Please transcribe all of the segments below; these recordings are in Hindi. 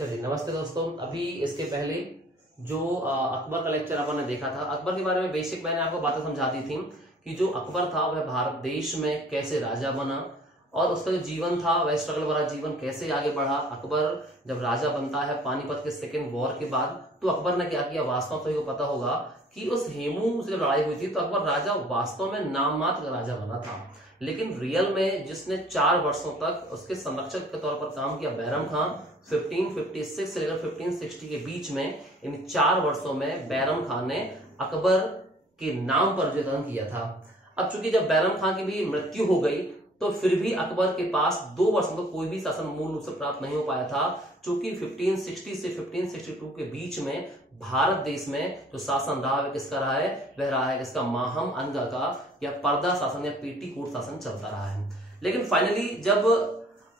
चलिए नमस्ते दोस्तों। अभी इसके पहले जो अकबर का लेक्चर अपन ने देखा था, अकबर के बारे में बेसिक मैंने आपको बातें समझा दी थी कि जो अकबर था वह भारत देश में कैसे राजा बना और उसका जो जीवन था वह स्ट्रगल भरा जीवन कैसे आगे बढ़ा। अकबर जब राजा बनता है पानीपत के सेकेंड वॉर के बाद, तो अकबर ने क्या किया, वास्तव में तो पता होगा कि उस हेमू से जब लड़ाई हुई थी तो अकबर राजा वास्तव में नाम मात्र राजा बना था, लेकिन रियल में जिसने 4 वर्षों तक उसके संरक्षक के तौर पर काम किया बैरम खान 1556 से लेकर 1560 के बीच में, इन 4 वर्षों में बैरम खान ने अकबर के नाम पर जो युद्ध किया था। अब चूंकि जब बैरम खान की भी मृत्यु हो गई तो फिर भी अकबर के पास 2 वर्षों तक कोई भी शासन मूल रूप से प्राप्त नहीं हो पाया था, चूंकि 1560 से 1562 के बीच में भारत देश में जो शासन रहा है किसका रहा है, वह रहा है किसका, माहम अनगा का या पर्दा शासन या पेटीकोट शासन चलता रहा है। लेकिन फाइनली जब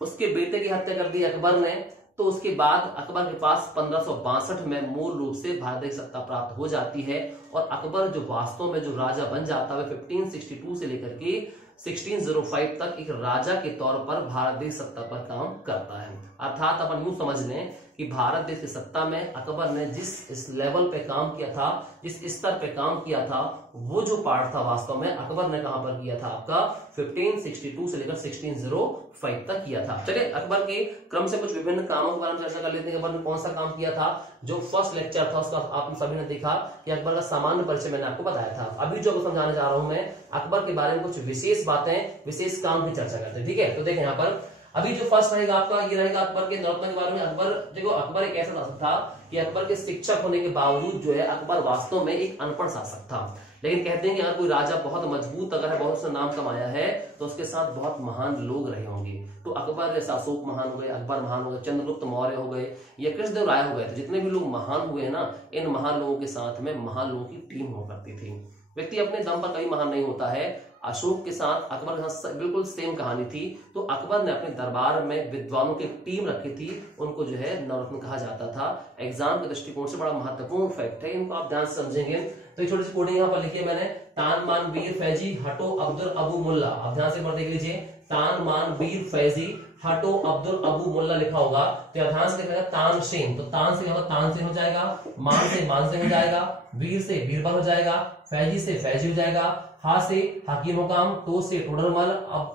उसके बेटे की हत्या कर दी अकबर ने, तो उसके बाद अकबर के पास 1562 में मूल रूप से भारत की सत्ता प्राप्त हो जाती है और अकबर जो वास्तव में जो राजा बन जाता है 1562 से लेकर के 1605 तक एक राजा के तौर पर भारत देश सत्ता पर काम करता है। अर्थात अपन यूं समझ लें कि भारत देश की सत्ता में अकबर ने जिस लेवल पे काम किया था, जिस स्तर पे काम किया था, वो जो पार्ट था वास्तव में अकबर ने कहां पर किया था, आपका 1562 से लेकर 1605 तक किया था। चलिए अकबर के क्रम से कुछ विभिन्न कामों के बारे में चर्चा कर लेते हैं। अकबर ने कौन सा काम किया था। जो फर्स्ट लेक्चर था उसका आप सभी ने देखा कि अकबर का सामान्य परिचय मैंने आपको बताया था। अभी जो समझाने जा रहा हूं मैं अकबर के बारे में कुछ विशेष बातें, विशेष काम की चर्चा करते हैं। ठीक है, तो देखें यहाँ पर अभी जो फर्स्ट रहेगा आपका ये रहेगा अकबर के नौरत्न के बारे में। अकबर देखो, अकबर एक ऐसा शासक था कि अकबर के शिक्षक होने के बावजूद जो है अकबर वास्तव में एक अनपढ़ शासक था। लेकिन कहते हैं कि अगर कोई राजा बहुत मजबूत अगर है, बहुत उसने नाम कमाया है, तो उसके साथ बहुत महान लोग रहे होंगे। तो अकबर जैसे अशोक महान हो गए, अकबर महान हो गए, चंद्रगुप्त मौर्य हो गए या कृष्णदेव राय हो गए, तो जितने भी लोग महान हुए हैं ना, इन महान लोगों के साथ में महान लोगों की टीम हुआ करती थी। व्यक्ति अपने दम पर कभी महान नहीं होता है। अशोक के साथ अकबर के साथ बिल्कुल सेम कहानी थी। तो अकबर ने अपने दरबार में विद्वानों की टीम रखी थी, उनको जो है नवरत्न कहा जाता था। एग्जाम के दृष्टिकोण से बड़ा महत्वपूर्ण फैक्ट है, इनको आप ध्यान से समझेंगे। तो छोटी सी कोडिंग यहाँ पर लिखी है मैंने, तान मान वीर फैजी हटो अब्दुल अबू मुल्ला। आप ध्यान से देख लीजिए, तान मान वीर फैजी हटो अब्दुल अबू मुल्ला लिखा होगा, तो ध्यान से लिखा तानसेन। तो तान से तानसेन हो जाएगा, मान से मानसेन हो जाएगा, वीर से बीरबल हो जाएगा, फैजी से फैजी हो जाएगा, हा से हकीम मुकाम, तो से टोडरमल,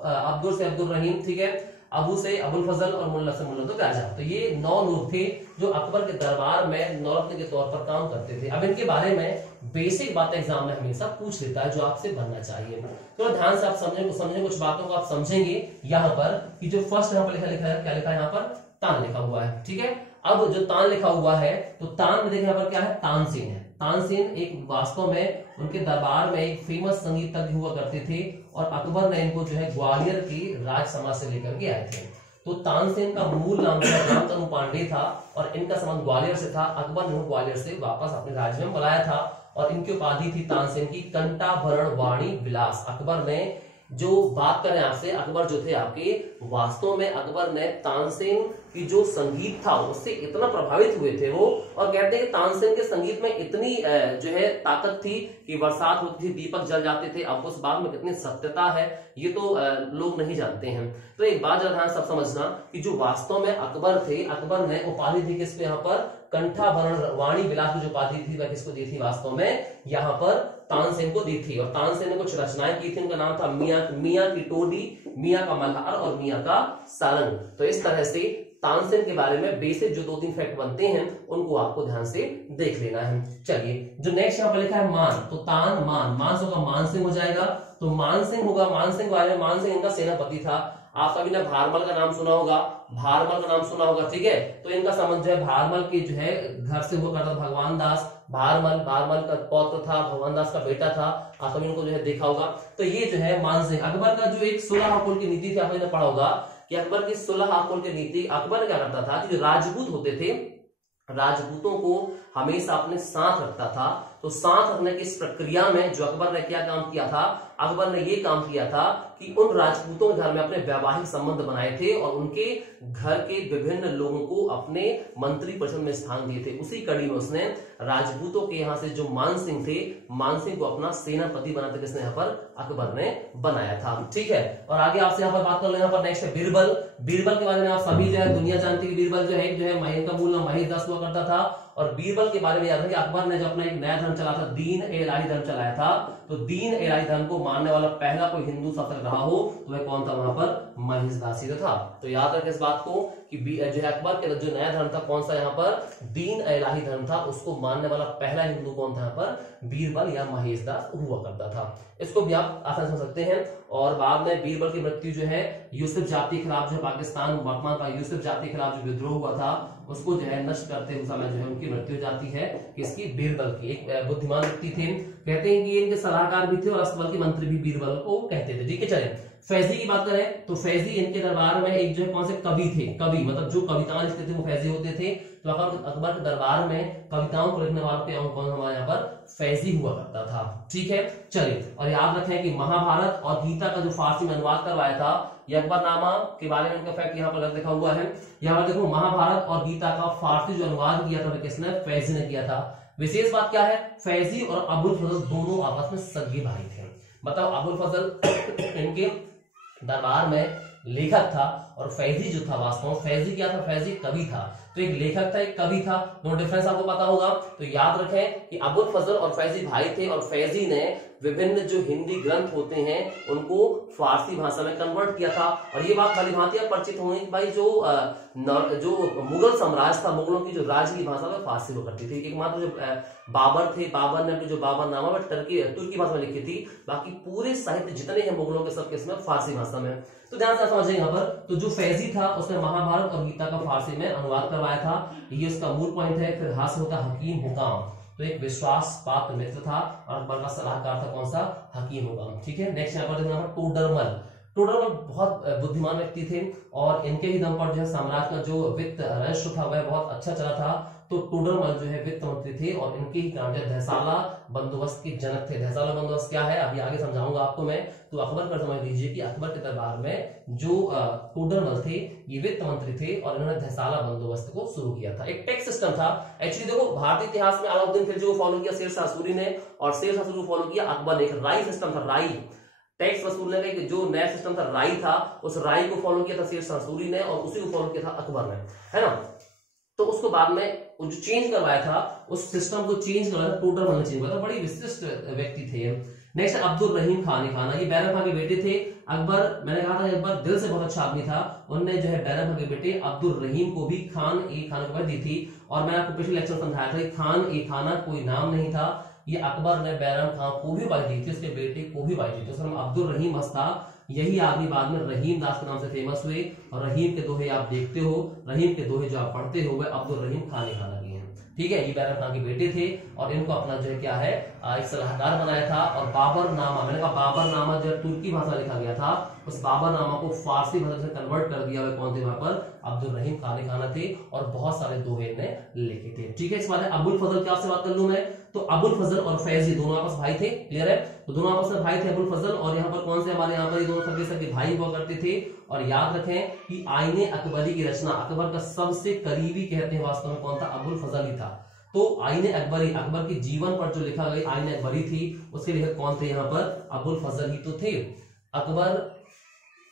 अब्दुल से अब्दुल रहीम, ठीक है, अबू से अबुल फजल और मुल्ला से मुल्ला तो राजा। तो ये 9 लोग थे जो अकबर के दरबार में नौरत्न के तौर पर काम करते थे। अब इनके बारे में बेसिक बातें एग्जाम में हमेशा पूछ लेता है जो आपसे बनना चाहिए। तो ध्यान से आप समझें कुछ बातों को आप समझेंगे यहाँ पर कि जो फर्स्ट यहाँ पर लिखा है, क्या लिखा है यहाँ पर, तान लिखा हुआ है। ठीक है, अब जो तान लिखा हुआ है तो तान में देखिए यहाँ पर क्या है, तानसेन है। तानसेन एक वास्तव में उनके दरबार में एक फेमस संगीतज्ञ हुआ करते थे और अकबर ने इनको जो है ग्वालियर की राज समाज से लेकर के आए थे। तो तानसेन का मूल नाम रामतनु पांडे था और इनका संबंध ग्वालियर से था। अकबर ने ग्वालियर से वापस अपने राज्य में बुलाया था और इनकी उपाधि थी तानसेन की कंठाभरण वाणी विलास। अकबर ने जो बात करें आपसे, अकबर जो थे आपके, वास्तव में अकबर ने तानसेन की जो संगीत था उससे इतना प्रभावित हुए थे वो, और कहते हैं कि तानसेन के संगीत में इतनी जो है ताकत थी कि बरसात होती थी, दीपक जल जाते थे। अब उस बात में कितनी सत्यता है ये तो लोग नहीं जानते हैं। तो एक बात ध्यान सब समझना कि जो वास्तव में अकबर थे, अकबर ने उपाधि थी किस पे, यहाँ पर कंठाभरण वाणी विलास की जो उपाधि थी वह किसको दी थी, वास्तव में यहाँ पर तानसेन को दी थी। और तानसेन ने कुछ रचनाएं की थी, उनका नाम था मियां की टोडी, मियां का मल्हार और मियां का सारंग। तो इस तरह से तानसेन के बारे में बेसिक जो 2-3 फैक्ट बनते हैं उनको आपको ध्यान से देख लेना है। चलिए जो नेक्स्ट यहाँ पर लिखा है मान, तो तान मान से होगा मानसिंह हो जाएगा। तो मानसिंह होगा, मानसिंह के बारे में, मानसिंह इनका सेनापति था। आप सभी ने भारमल का नाम सुना होगा, भारमल का नाम सुना होगा, ठीक है। तो इनका संबंध जो है भारमल के जो है घर से हुआ करता था। भगवान दास भारमल का पौत्र था, भगवान दास का बेटा था। आप सभी इनको जो है देखा होगा। तो ये जो है मानसिंह, अकबर का जो एक 16 कुल की नीति थी, आपने पढ़ा होगा कि अकबर की 16 कुल की नीति, अकबर क्या करता था कि जो राजपूत होते थे, राजपूतों को हमेशा अपने साथ रखता था। तो साथ रखने की इस प्रक्रिया में जो अकबर ने क्या काम किया था, अकबर ने ये काम किया था कि उन राजपूतों के घर में अपने वैवाहिक संबंध बनाए थे और उनके घर के विभिन्न लोगों को अपने मंत्री परिषद में स्थान दिए थे। उसी कड़ी में उसने राजपूतों के यहाँ से जो मान सिंह थे, मान सिंह को अपना सेनापति बनाते किसने यहाँ पर, अकबर ने बनाया था। ठीक है, और आगे आपसे यहाँ पर बात कर लो। यहाँ पर नेक्स्ट है बीरबल। बीरबल के बारे में आप सभी जो है दुनिया जानती है। बीरबल जो है महेश का मूल नाम महेश दास हुआ करता था। और बीरबल के बारे में याद है कि अकबर ने जो अपना एक नया धर्म चला था, दीन ए इलाही धर्म चलाया था, तो दीन ए इलाही धर्म को मानने वाला पहला कोई हिंदू शासक रहा हो तो वह कौन था, वहां पर महेश दास ही था। तो याद रखें इस बात को कि जो है अकबर के जो नया धर्म था कौन सा, यहाँ पर दीन ए इलाही धर्म था, उसको मानने वाला पहला हिंदू कौन था, यहाँ पर बीरबल या महेश दास हुआ करता था। इसको भी आप आसान समझ सकते हैं। और बाद में बीरबल की मृत्यु जो है यूसुफ जाति के खिलाफ, जो पाकिस्तान वर्तमान का यूसुफ जाति के खिलाफ जो विद्रोह हुआ था उसको जो है नष्ट करते हुए समय जो है उनकी मृत्यु जाती है। किसकी, बीरबल की। एक बुद्धिमान व्यक्ति थे, कहते हैं कि इनके सलाहकार भी थे और अस्तबल के मंत्री भी बीरबल को कहते थे। ठीक है, चले फैजी की बात करें तो फैजी इनके दरबार में एक जो है कौन से कवि थे, कवि मतलब जो कविताएं लिखते थे वो फैजी होते थे। तो अकबर के दरबार में कविताओं को लिखने वालों के कौन हमारे यहाँ पर फैजी हुआ करता था। ठीक है, चलिए और याद रखें कि महाभारत और गीता का जो फारसी में अनुवाद करवाया था, ये अकबरनामा के बारे में उनका फैक्ट यहाँ पर लिखा हुआ है। यहाँ पर देखो महाभारत और गीता का फारसी जो अनुवाद किया था किसने, फैजी ने किया था। विशेष बात क्या है, फैजी और अबुल फजल दोनों आपस में सगे भाई थे। मतलब अबुल फजल इनके दरबार में लेखक था और फैजी जो था वास्तव में, फैजी क्या था, फैजी कवि था। तो एक लेखक था, एक कवि था, दोनों डिफरेंस आपको पता होगा। तो याद रखें कि अबुल फजल और फैजी भाई थे और फैजी ने विभिन्न जो हिंदी ग्रंथ होते हैं उनको फारसी भाषा में कन्वर्ट किया था। और ये बात भली भांति आप परिचित होंगे कि भाई जो मुगल साम्राज्य था, मुगलों की जो राज्य की भाषा में फारसी हुआ करती थी। एकमात्र जो बाबर थे, बाबर ने अपनी जो बाबरनामा में तुर्की भाषा में लिखी थी, बाकी पूरे साहित्य जितने हैं मुगलों के सब किसमें, फारसी भाषा में। तो ध्यान से समझिए यहाँ पर, तो जो फैजी था उसने महाभारत और गीता का फारसी में अनुवाद करवाया था, ये उसका मूल पॉइंट है। फिर हास्य होता हकीम हुकाम, तो एक विश्वास पात्र मित्र था और अकबर का सलाहकार था कौन सा, हकीम हुकाम। ठीक है, नेक्स्ट यहाँ पर टोडरमल। टोडरमल बहुत बुद्धिमान व्यक्ति थे और इनके ही दम पर जो है साम्राज्य का जो वित्त राष्ट्र था वह बहुत अच्छा चला था। तो टोडरमल जो है वित्त मंत्री थे और इनके ही काम जो धैसाला बंदोबस्त के जनक थे। धैसाला बंदोबस्त क्या है अभी आगे समझाऊंगा आपको मैं। तो अकबर का समझ लीजिए कि अकबर के दरबार में जो टोडरमल थे ये वित्त मंत्री थे और इन्होंने धैसाला बंदोबस्त को शुरू किया था। एक टैक्स सिस्टम था। एक्चुअली देखो भारतीय इतिहास में अलाउद्दीन खिलजी को फॉलो किया शेरशाह सूरी ने, और शेरशाह सूरी को फॉलो किया अकबर ने। एक राई सिस्टम था, राई टैक्स वसूलने का जो नया सिस्टम था, राई था, उस राई को फॉलो किया था शेरशाह सूरी ने और उसी को फॉलो किया था अकबर ने, है ना। तो उसको बाद में जो चेंज करवाया था, उस सिस्टम को चेंज करवाया था टोडरमल ने चेंज करवाया था। बड़ी विशिष्ट व्यक्ति थे। नेक्स्ट अब्दुल रहीम खान खाना, ये बैरम खान के बेटे थे। अकबर, मैंने कहा था अकबर दिल से बहुत अच्छा आदमी था, उन्होंने जो है बैरम खान के बेटे अब्दुल रहीम को भी खान ए खाना को दी थी। और मैंने आपको पिछले लेक्चर में समझाया था कि खान ए खाना कोई नाम नहीं था, ये अकबर ने बैरम खान को भी बाई दी थी, उसके बेटे को भी बाई दी थी। तो अब्दुल रहीम हस्ता, यही आदमी बाद में रहीम दास के नाम से फेमस हुए। और रहीम के दोहे आप देखते हो, रहीम के दोहे जो आप पढ़ते हो वह अब्दुल रहीम खान खाना के हैं। ठीक है, ये बैरम खान के बेटे थे और इनको अपना जो है क्या है एक सलाहकार बनाया था। और बाबरनामा, मैंने कहा बाबरनामा जो तुर्की भाषा लिखा गया था, उस बाबरनामा को फारसी भाषा से कन्वर्ट कर दिया। वे कौन थे वहां पर, अब्दुल रहीम खाना थे और बहुत सारे दोहे ने लिखे थे। ठीक है, इस बात है अबुल फजल की आपसे बात कर लूं मैं। तो अबुल फजल और फैजी दोनों आपस भाई थे, क्लियर है। तो दोनों आपस में भाई थे अबुल फजल, और यहाँ पर कौन से हमारे यहाँ पर ये दोनों सगे सगे भाई हुआ करते थे। और याद रखें कि आईने अकबरी की रचना अकबर का सबसे करीबी कहते हैं वास्तव में कौन था, अबुल फजल ही था। तो आईने अकबरी, अकबर के जीवन पर जो लिखा गया आईने अकबरी थी, उसके लेखक कौन थे यहाँ पर, अबुल फजल ही तो थे। अकबर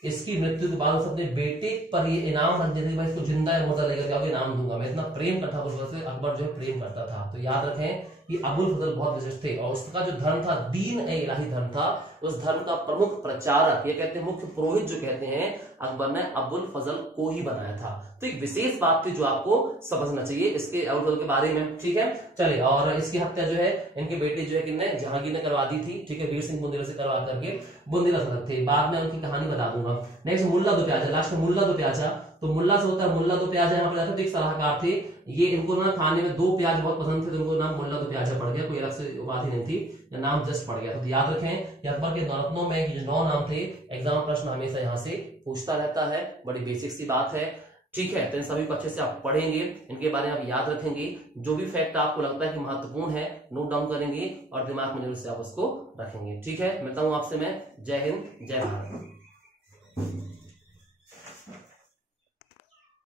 इसकी मृत्यु के बाद अपने बेटे पर ये इनाम समझे थे, भाई इसको जिंदा है मुर्दा लेकर जाओगे इनाम दूंगा, मैं इतना प्रेम करता अबुल फजल से, अकबर जो है प्रेम करता था। तो याद रखें कि अबुल फजल बहुत विशिष्ट थे और उसका जो धर्म था दीन ए इलाही धर्म था। उस धर्म का प्रमुख प्रचारक, ये कहते हैं मुख्य पुरोहित जो कहते हैं, अकबर ने अबुल फजल को ही बनाया था। तो एक विशेष बात थी जो आपको समझना चाहिए इसके अबुल फजल के बारे में। ठीक है, चलिए, और इसकी हत्या जो है इनके बेटे जो है किन्ने, जहांगीर ने करवा दी थी। ठीक है, वीर सिंह बुंदेला से करवा करके, बुंदेला सदक थे, बाद में उनकी कहानी बता दूंगा। नेक्स्ट मुल्ला दो प्याजा, लास्ट में मुल्ला दो प्याजा। तो मुल्ला से होता है मुल्ला दो प्याजा, यहाँ पर एक सलाहकार थे, ये इनको ना खाने में दो प्याज बहुत पसंद थे, तो इनको नाम मुल्ला दो प्याजा पड़ गया, कोई अलग से उपाधि नहीं थी, नाम जस्ट पड़ गया। तो याद रखें अकबर के नौरत्नों में जो 9 नाम थे, एग्जाम प्रश्न हमेशा यहाँ से पूछता रहता है, बड़ी बेसिक सी बात है। ठीक है, तो इन सभी को अच्छे से आप पढ़ेंगे, इनके बारे में आप याद रखेंगे, जो भी फैक्ट आपको लगता है कि महत्वपूर्ण है नोट डाउन करेंगे और दिमाग में जरूर से आप उसको रखेंगे। ठीक है, मिलता हूं आपसे मैं। जय हिंद, जय भारत।